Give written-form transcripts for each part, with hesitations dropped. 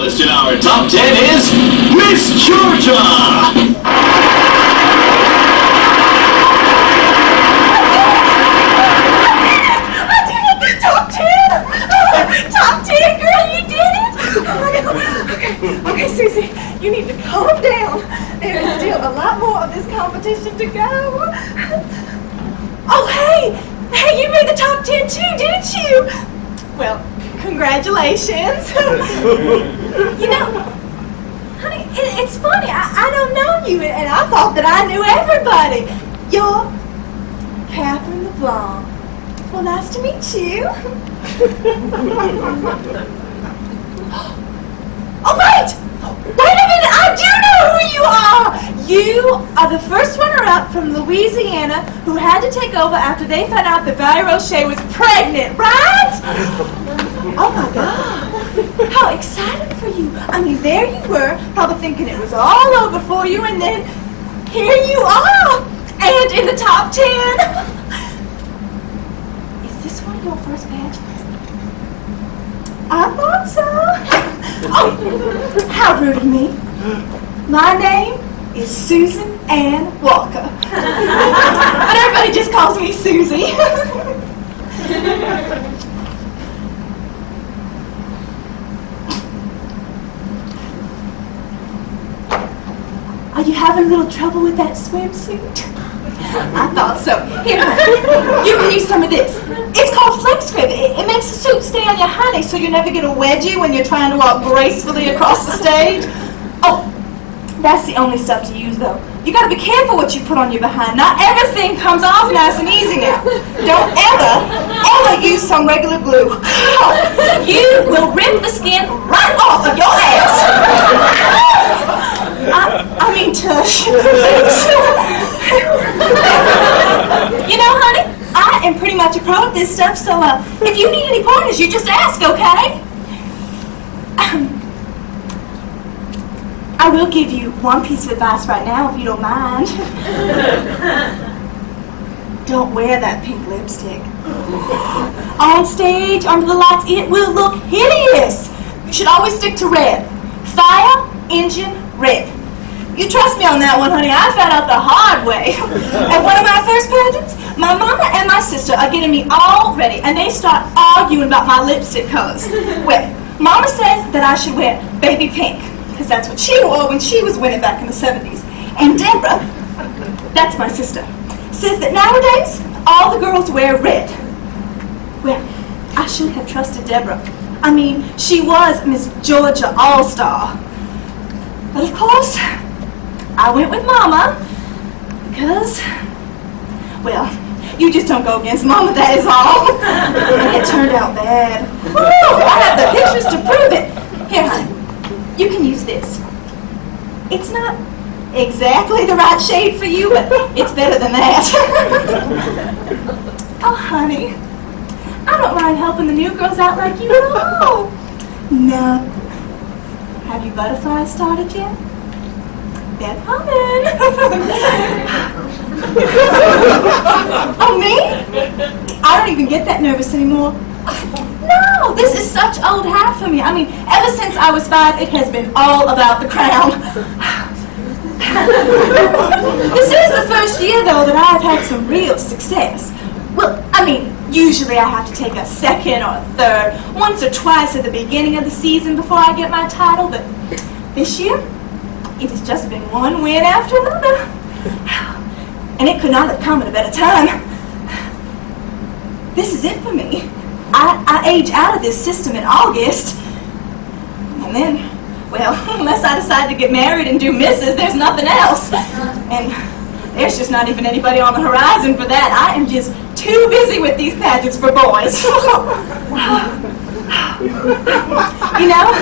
Listed our top 10 is Miss Georgia. Okay, Susie, you need to calm down. There is still a lot more of this competition to go. Oh, hey, you made the top 10 too, didn't you? Well, congratulations. You know, honey, it's funny. I don't know you, and I thought that I knew everybody. You're Catherine LeBlanc. Well, nice to meet you. Oh, wait! Wait a minute! I do know who you are! You are the first runner-up from Louisiana who had to take over after they found out that Valerie Roche was pregnant, right? Oh, my God. How excited for you. I mean, there you were, probably thinking it was all over for you, and then here you are! And in the top 10! Is this one of your first pageants? I thought so. Oh, how rude of me. My name is Susan Ann Walker. But everybody just calls me Susie. Are you having a little trouble with that swimsuit? I thought so. Here, you can use some of this. It's called Flex Grip. It makes the suit stay on your honey so you never get a wedgie when you're trying to walk gracefully across the stage. Oh, that's the only stuff to use, though. You got to be careful what you put on your behind. Not everything comes off nice and easy now. Don't ever use some regular glue. You will rip the skin right off of your ass. I mean, tush. You know, honey, I am pretty much a pro at this stuff, so if you need any pointers, you just ask, okay? I will give you one piece of advice right now, if you don't mind. Don't wear that pink lipstick. On stage, under the lights, it will look hideous. You should always stick to red. Fire, engine, red. You trust me on that one, honey. I found out the hard way. At one of my first pageants, my mama and my sister are getting me all ready, and they start arguing about my lipstick colors. Well, Mama said that I should wear baby pink, because that's what she wore when she was winning back in the 70s. And Deborah, that's my sister, says that nowadays, all the girls wear red. Well, I should have trusted Deborah. I mean, she was Miss Georgia All-Star. But of course, I went with Mama because, well, you just don't go against Mama, that is all. And it turned out bad. Woo, I have the pictures to prove it. Here, honey, you can use this. It's not exactly the right shade for you, but it's better than that. Oh, honey, I don't mind helping the new girls out like you at all. No. Have you butterflies started yet? They're coming. Oh, me? I don't even get that nervous anymore. No, this is such old hat for me. I mean, ever since I was 5, it has been all about the crown. This is the first year, though, that I've had some real success. Well, I mean, usually I have to take a second or a third, once or twice at the beginning of the season before I get my title, but this year, it has just been one win after another. And it could not have come at a better time. This is it for me. I age out of this system in August. And then, well, unless I decide to get married and do misses, there's nothing else. And there's just not even anybody on the horizon for that. I am just too busy with these pageants for boys. You know,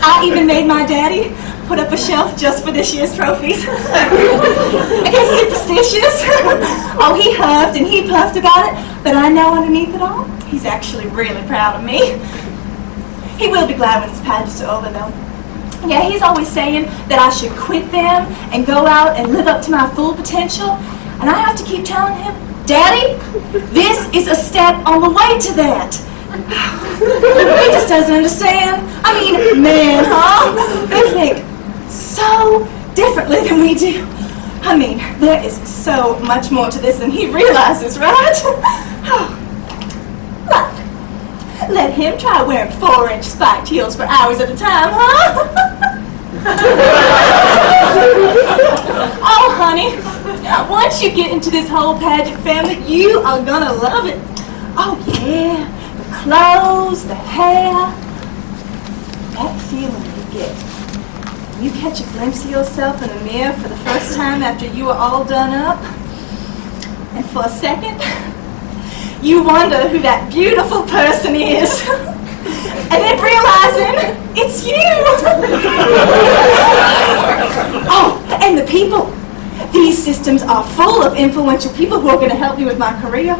I even made my daddy put up a shelf just for this year's trophies. I guess superstitious. Oh, he huffed and he puffed about it, but I know underneath it all, he's actually really proud of me. He will be glad when his pageants are over, though. Yeah, he's always saying that I should quit them and go out and live up to my full potential. And I have to keep telling him, Daddy, this is a step on the way to that. He just doesn't understand. I mean, men, huh? They think so differently than we do. I mean, there is so much more to this than he realizes, right? Look, let him try wearing 4-inch spiked heels for hours at a time, huh? Oh, honey, once you get into this whole pageant family, you are gonna love it. Oh, yeah, the clothes, the hair, that feeling you get. You catch a glimpse of yourself in the mirror for the first time after you are all done up. And for a second, you wonder who that beautiful person is. And then realizing it's you. Oh, and the people. These systems are full of influential people who are going to help me with my career.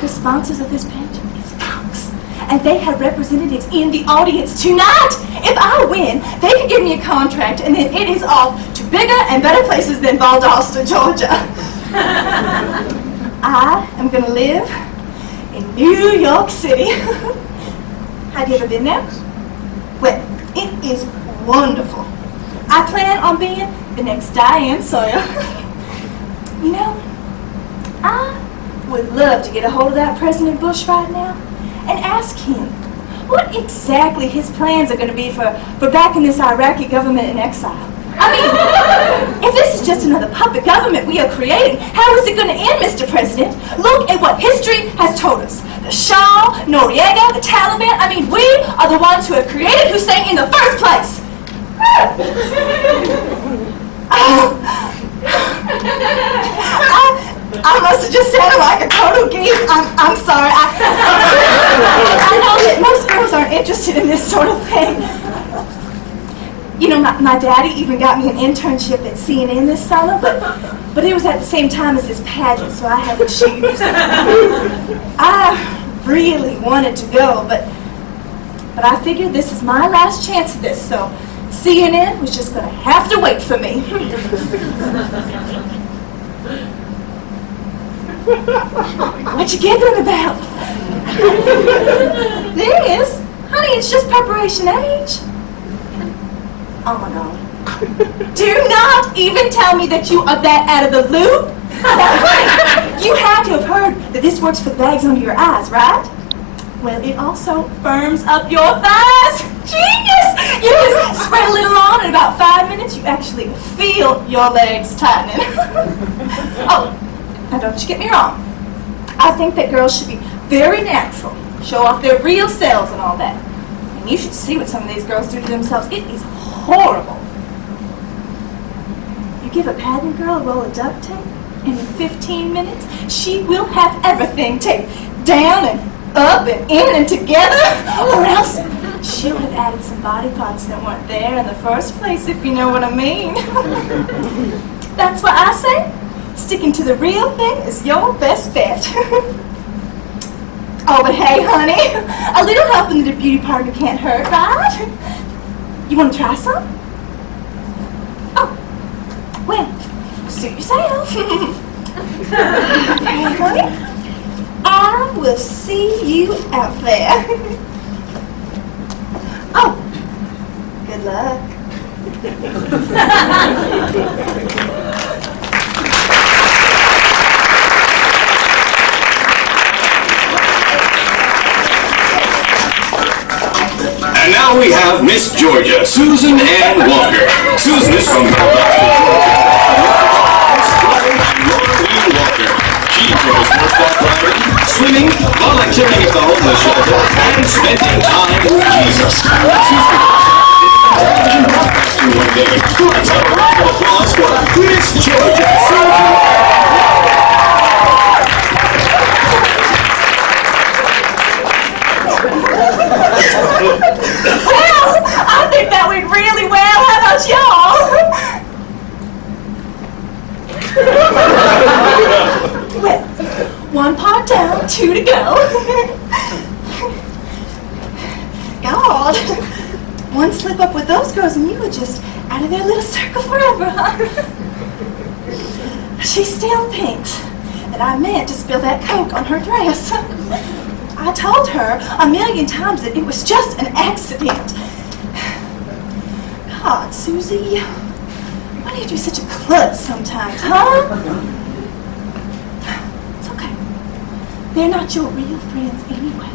The sponsors of this pageant is Fox. And they have representatives in the audience tonight. If I win, they can give me a contract, and then it is off to bigger and better places than Valdosta, Georgia. I am going to live in New York City. Have you ever been there? Well, it is wonderful. I plan on being the next Diane Sawyer. You know, I would love to get a hold of that President Bush right now and ask him what exactly his plans are going to be for backing this Iraqi government in exile. I mean, if this is just another puppet government we are creating, how is it going to end, Mr. President? Look at what history has told us. The Shah, Noriega, the Taliban, I mean, we are the ones who have created Hussein in the first place. I must have just sounded like a total geek. I'm sorry. I know that most girls aren't interested in this sort of thing. You know, my daddy even got me an internship at CNN this summer, but it was at the same time as this pageant, so I had to choose. I really wanted to go, but I figured this is my last chance at this, so CNN was just going to have to wait for me. What you giggling about? There it is. Honey, it's just preparation age. Oh my God. Do not even tell me that you are that out of the loop. You had to have heard that this works for the bags under your eyes, right? Well, it also firms up your thighs. Genius! You just spread a little on, in about 5 minutes, you actually feel your legs tightening. Oh, now don't you get me wrong. I think that girls should be very natural, show off their real selves and all that. And you should see what some of these girls do to themselves. It is horrible. You give a pageant girl a roll of duct tape, and in 15 minutes, she will have everything taped down and up and in and together, or else she'll have added some body parts that weren't there in the first place, if you know what I mean. That's why I say sticking to the real thing is your best bet. Oh, but hey, honey, a little help in the beauty parlor can't hurt, right? You want to try some? Oh, well, suit yourself. Okay, honey, I will see you out there. Oh, good luck. And now we have Miss Georgia, Susan Ann Walker. Susan is from Valdosta, Georgia. She throws horseback riding, swimming, volunteering at the homeless shelter, and spending time with Jesus. Susan one day. Let's have a round of applause for Miss Georgia, Susan. Well, I think that went really well. How about y'all? Well, 1 part down, 2 to go. God, one slip up with those girls and you were just out of their little circle forever, huh? She still thinks that I meant to spill that Coke on her dress. I I told her a million times that it was just an accident. God, Susie, why do you do such a klutz sometimes, huh? It's okay. They're not your real friends anyway.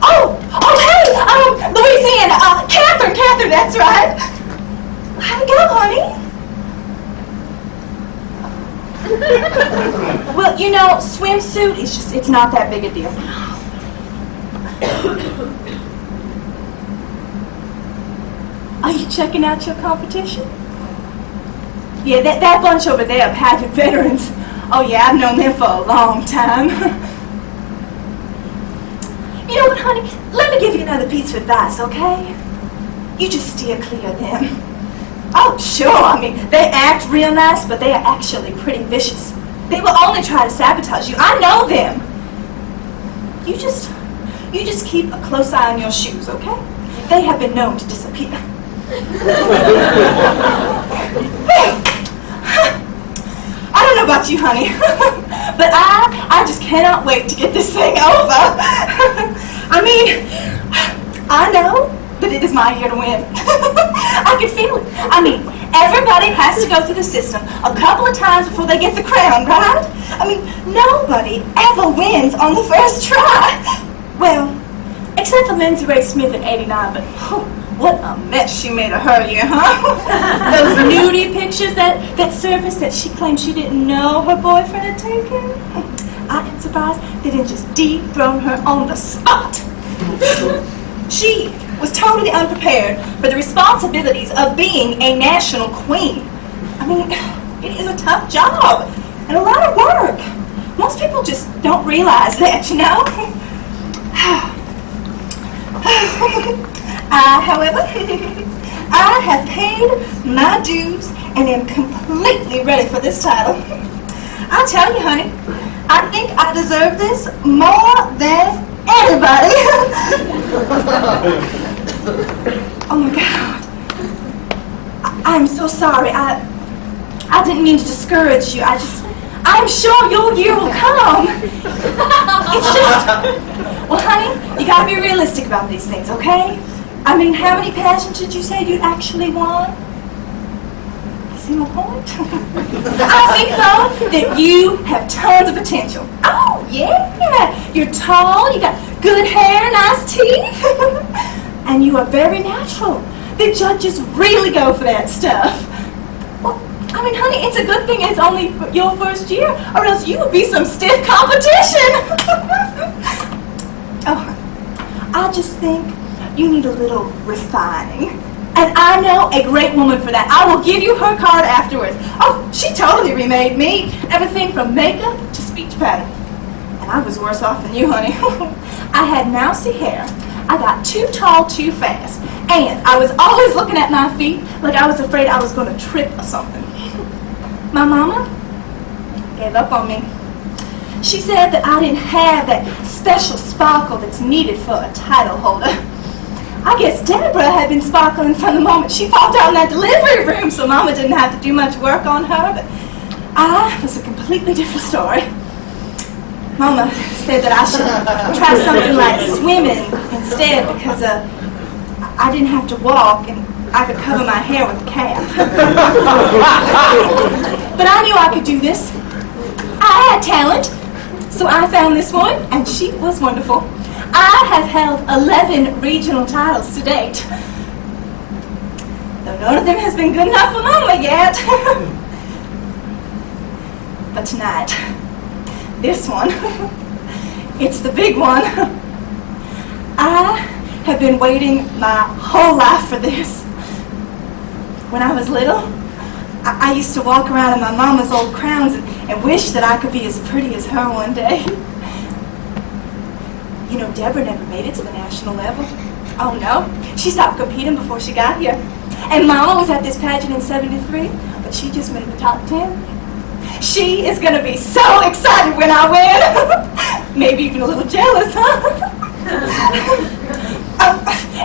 Oh, hey, Louisiana, Catherine, that's right. How'd it go, honey? Well, you know, swimsuit is it's not that big a deal. Are you checking out your competition? Yeah, that bunch over there, pageant veterans. Oh yeah, I've known them for a long time. You know what, honey? Let me give you another piece of advice, okay? You just steer clear of them. Oh, sure, I mean, they act real nice, but they are actually pretty vicious. They will only try to sabotage you. I know them. You just keep a close eye on your shoes, okay? They have been known to disappear. Hey, I don't know about you, honey, but I just cannot wait to get this thing over. I mean, I know that it is my year to win. I can feel it. I mean, everybody has to go through the system a couple of times before they get the crown, right? I mean, nobody ever wins on the first try. Well, except for Lindsay Ray Smith in '89, but what a mess she made of her year, huh? Those nudie pictures that surfaced that she claimed she didn't know her boyfriend had taken. I am surprised they didn't just dethrone her on the spot. She was totally unprepared for the responsibilities of being a national queen. I mean, it is a tough job and a lot of work. Most people just don't realize that, you know? However, I have paid my dues and am completely ready for this title. I'll tell you, honey, I think I deserve this more than anybody. Oh my God. I'm so sorry. I didn't mean to discourage you. I'm sure your year will come. It's just, well, honey, you gotta be realistic about these things, okay? I mean, how many pageants did you say you actually won? See my point? I think, though, that you have tons of potential. Oh, yeah. You're tall, you got good hair, nice teeth. And you are very natural. The judges really go for that stuff. Well, I mean, honey, it's a good thing it's only your first year, or else you would be some stiff competition. Oh, I just think you need a little refining. And I know a great woman for that. I will give you her card afterwards. Oh, she totally remade me. Everything from makeup to speech pattern. And I was worse off than you, honey. I had mousy hair. I got too tall too fast. And I was always looking at my feet like I was afraid I was going to trip or something. My mama gave up on me. She said that I didn't have that special sparkle that's needed for a title holder. I guess Deborah had been sparkling from the moment she popped out in that delivery room, so Mama didn't have to do much work on her, but I was a completely different story. Mama said that I should try something like swimming instead because I didn't have to walk and I could cover my hair with a cap. But I knew I could do this. I had talent, so I found this one, and she was wonderful. I have held 11 regional titles to date. Though none of them has been good enough for Mama yet. But tonight, this one, it's the big one. I have been waiting my whole life for this. When I was little, I used to walk around in my mama's old crowns and wish that I could be as pretty as her one day. You know, Deborah never made it to the national level. Oh no, she stopped competing before she got here. And Mama was at this pageant in '73, but she just made the top 10. She is gonna be so excited when I win. Maybe even a little jealous, huh?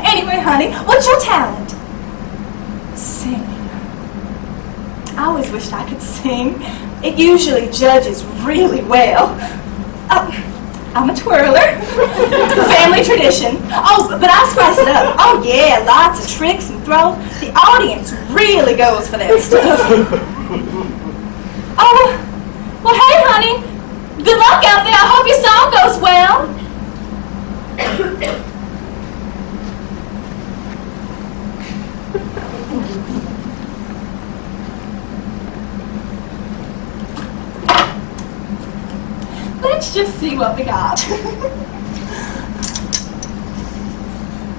Anyway, honey, what's your talent? Singing. I always wished I could sing. It usually judges really well. I'm a twirler. Family tradition. Oh, but I spice it up. Oh yeah, lots of tricks and throws. The audience really goes for that stuff. Oh, well hey honey, good luck out there. I hope your song goes well. Let's just see what we got.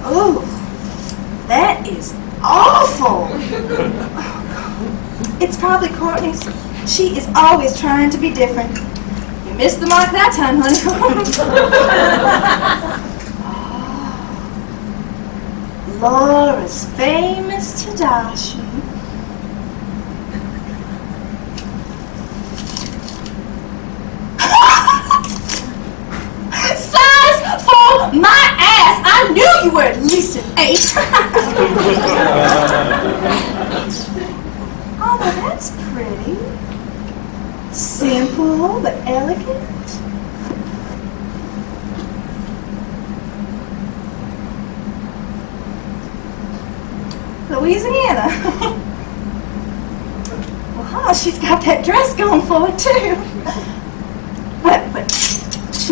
Oh, that is awful. It's probably Courtney's. She is always trying to be different. You missed the mark that time, honey. Oh, Laura's famous Tadashi. My ass! I knew you were at least an 8. Oh, well, that's pretty. Simple but elegant. Louisiana. Well, she's got that dress going for it, too. But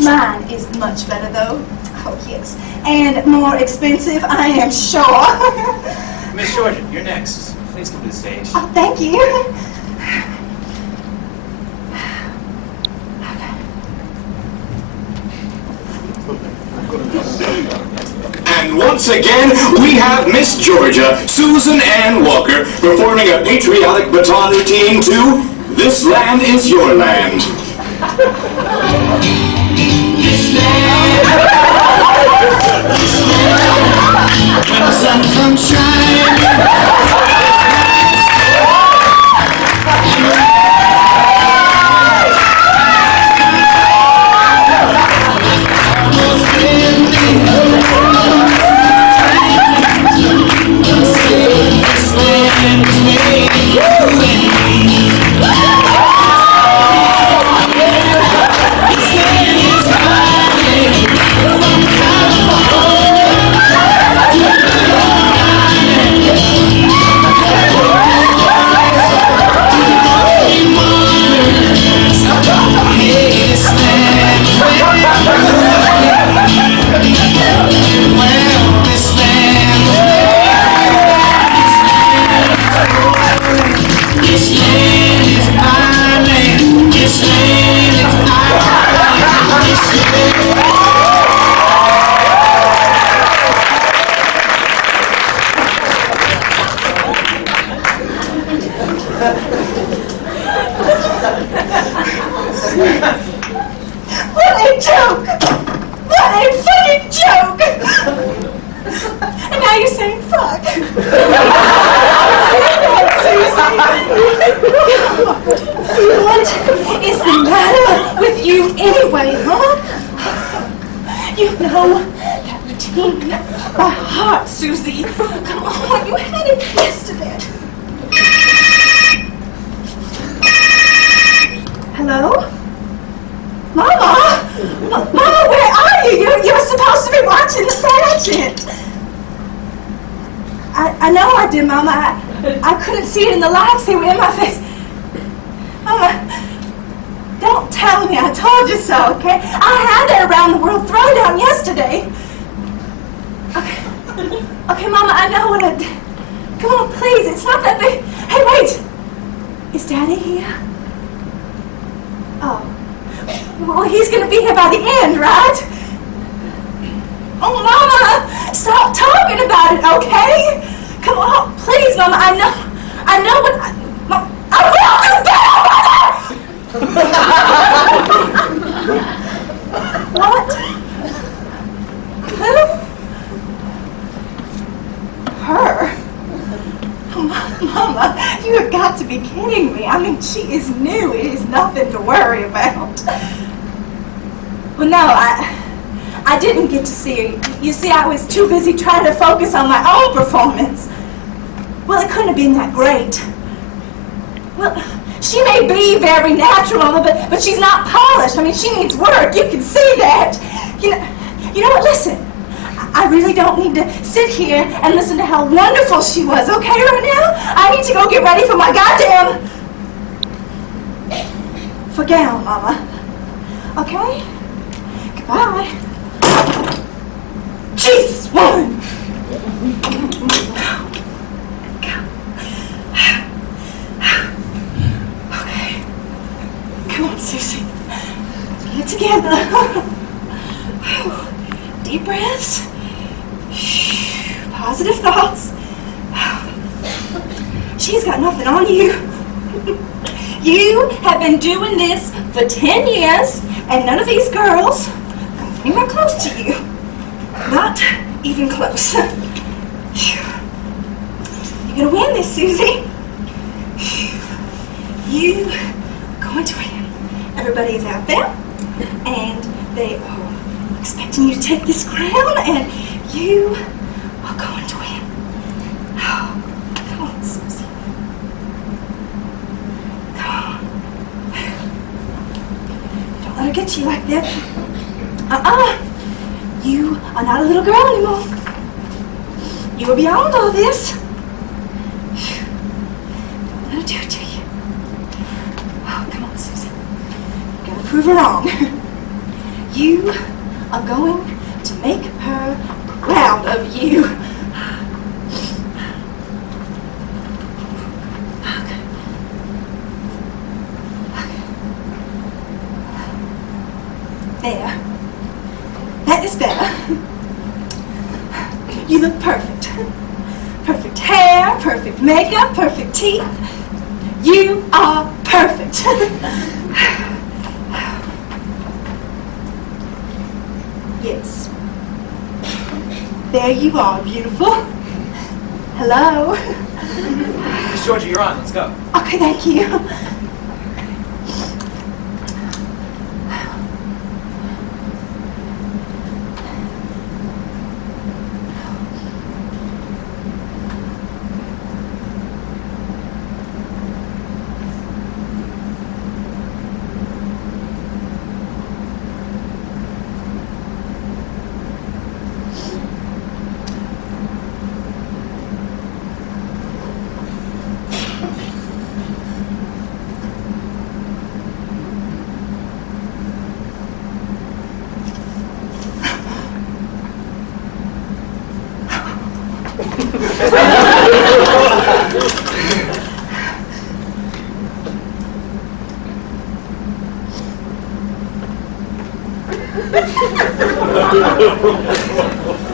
mine is much better, though. Oh, yes. And more expensive, I am sure. Miss Georgia, you're next. Please come to the stage. Oh, thank you. And once again, we have Miss Georgia, Susan Ann Walker, performing a patriotic baton routine to This Land Is Your Land. This land, when the sun comes shining, What a joke! What a fucking joke! And now you're saying fuck. What is the matter with you anyway, huh? You know that routine by heart, Susie. Come on, you had it yesterday. Hello? Mama! Mama, where are you? You're supposed to be watching the pageant. I know I did, Mama. I couldn't see it in the lights. They were in my face. Mama, don't tell me I told you so, okay? I had that around the world throwdown yesterday. Okay, Mama, I know what I did. Come on, please. It's not that big. Hey, wait. Is Daddy here? Oh. Well, he's going to be here by the end, right? Oh, Mama, stop talking about it, okay? Come on, please, Mama. I know what I will do better. What? Who? Her? Oh, Mama, you have got to be kidding me. I mean, she is new. It is nothing to worry about. Well, no, I didn't get to see her. You see, I was too busy trying to focus on my own performance. Well, it couldn't have been that great. Well, She may be very natural, Mama, but she's not polished. I mean, she needs work. You can see that. You know what? Listen. I really don't need to sit here and listen to how wonderful she was, okay, right now? I need to go get ready for my goddamn... for gown, Mama. Okay? Goodbye. Jesus, woman! Okay. Come on, Susie. Get it together. Deep breaths. Positive thoughts. She's got nothing on you. You have been doing this for 10 years, and none of these girls come anywhere close to you. Not even close. You're gonna win this, Susie. You are going to win. Everybody is out there, and they are expecting you to take this crown, and you are going to win. Oh, come on, Susie. Come on. Don't let her get you like that. You are not a little girl anymore. You are beyond all this. Don't let her do it to you. Oh, come on, Susie. You gotta prove her wrong. You are going to make her proud of you. Okay. There. That is better. You look perfect. Perfect hair, perfect makeup, perfect teeth. You are perfect. Yes. There you are, beautiful. Hello. Miss Georgia, you're on. Let's go. Okay, thank you.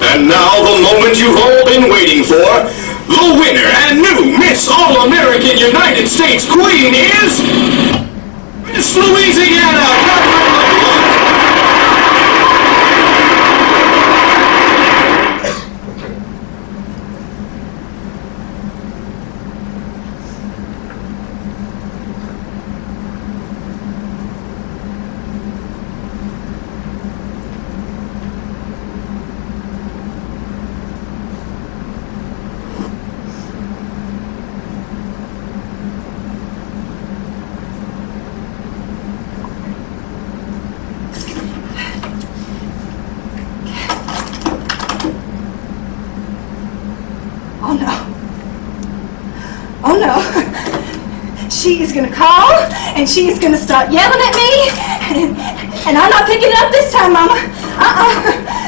And now the moment you've all been waiting for, the winner and new Miss All-American United States Queen is Miss Louisiana. Oh no. Oh no. She is gonna call and she is gonna start yelling at me and I'm not picking it up this time, Mama.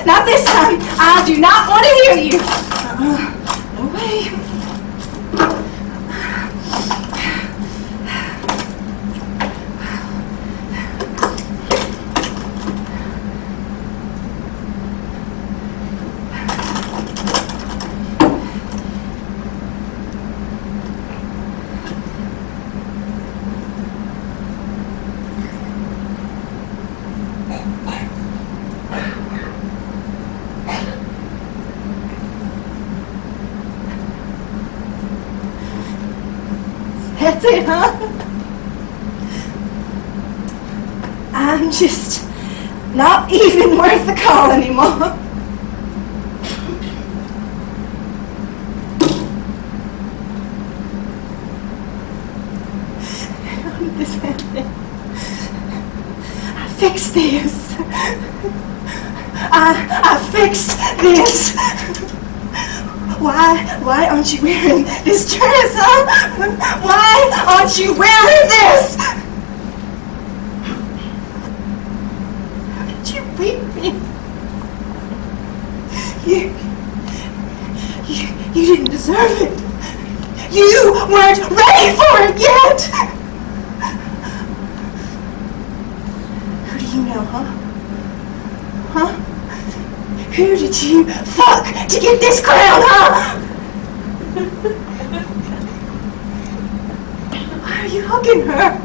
Not this time. I do not want to hear you. No way. That's it, huh? I'm just not even worth the call anymore. shouldn't this happen? I fixed this. I fixed this. Why aren't you wearing this dress, huh? Why aren't you wearing this? How did you beat me? You didn't deserve it. You weren't ready for it yet. Who do you know, huh? Huh? Who did you fuck to get this crown, huh? Why are you hugging her?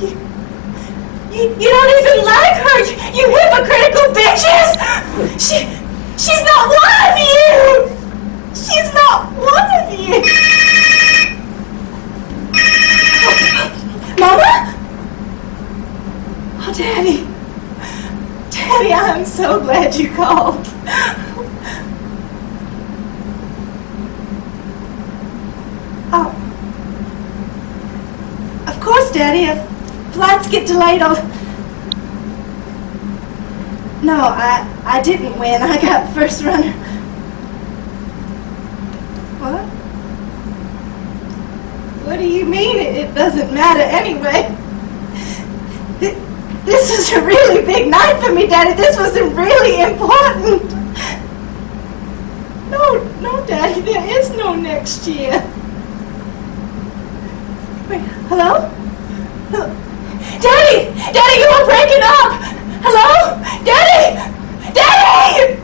You don't even like her, you hypocritical bitches! She's not one of you! She's not one of you! Mama? Oh, Daddy. Daddy, I'm so glad you called. Oh. Of course, Daddy. If flights get delayed, No, I didn't win. I got first runner. What? What do you mean it doesn't matter anyway? This is a really big night for me, Daddy. This was really important. No, Daddy, there is no next year. Wait, hello? Daddy! Daddy, you are breaking up! Hello? Daddy! Daddy!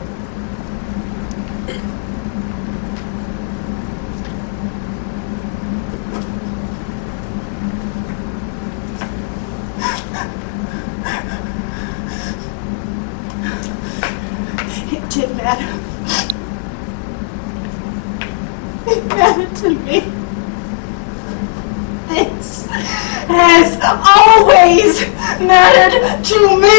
It did matter. It mattered to me. This has always mattered to me.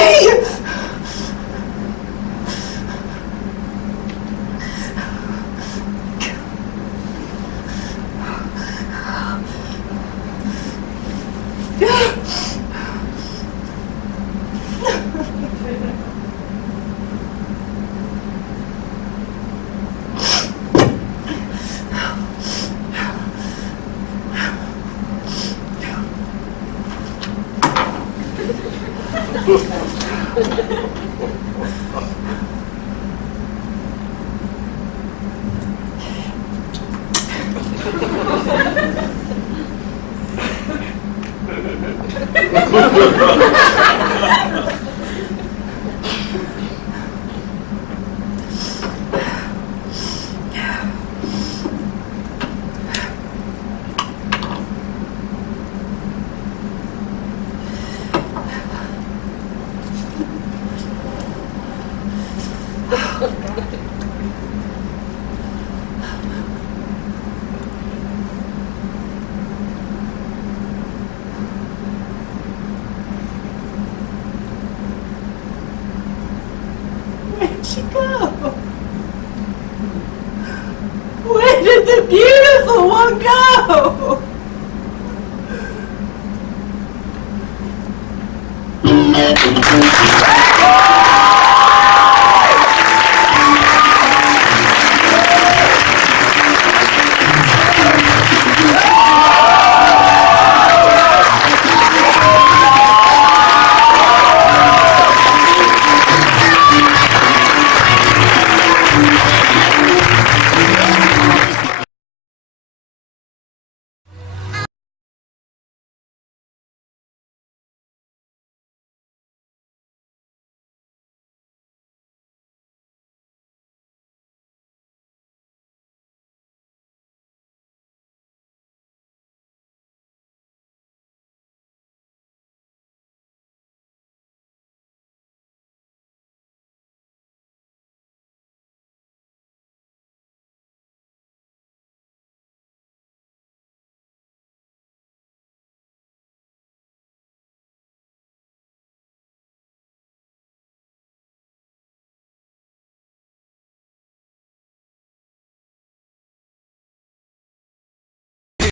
Where'd she go? Where did the beautiful one go?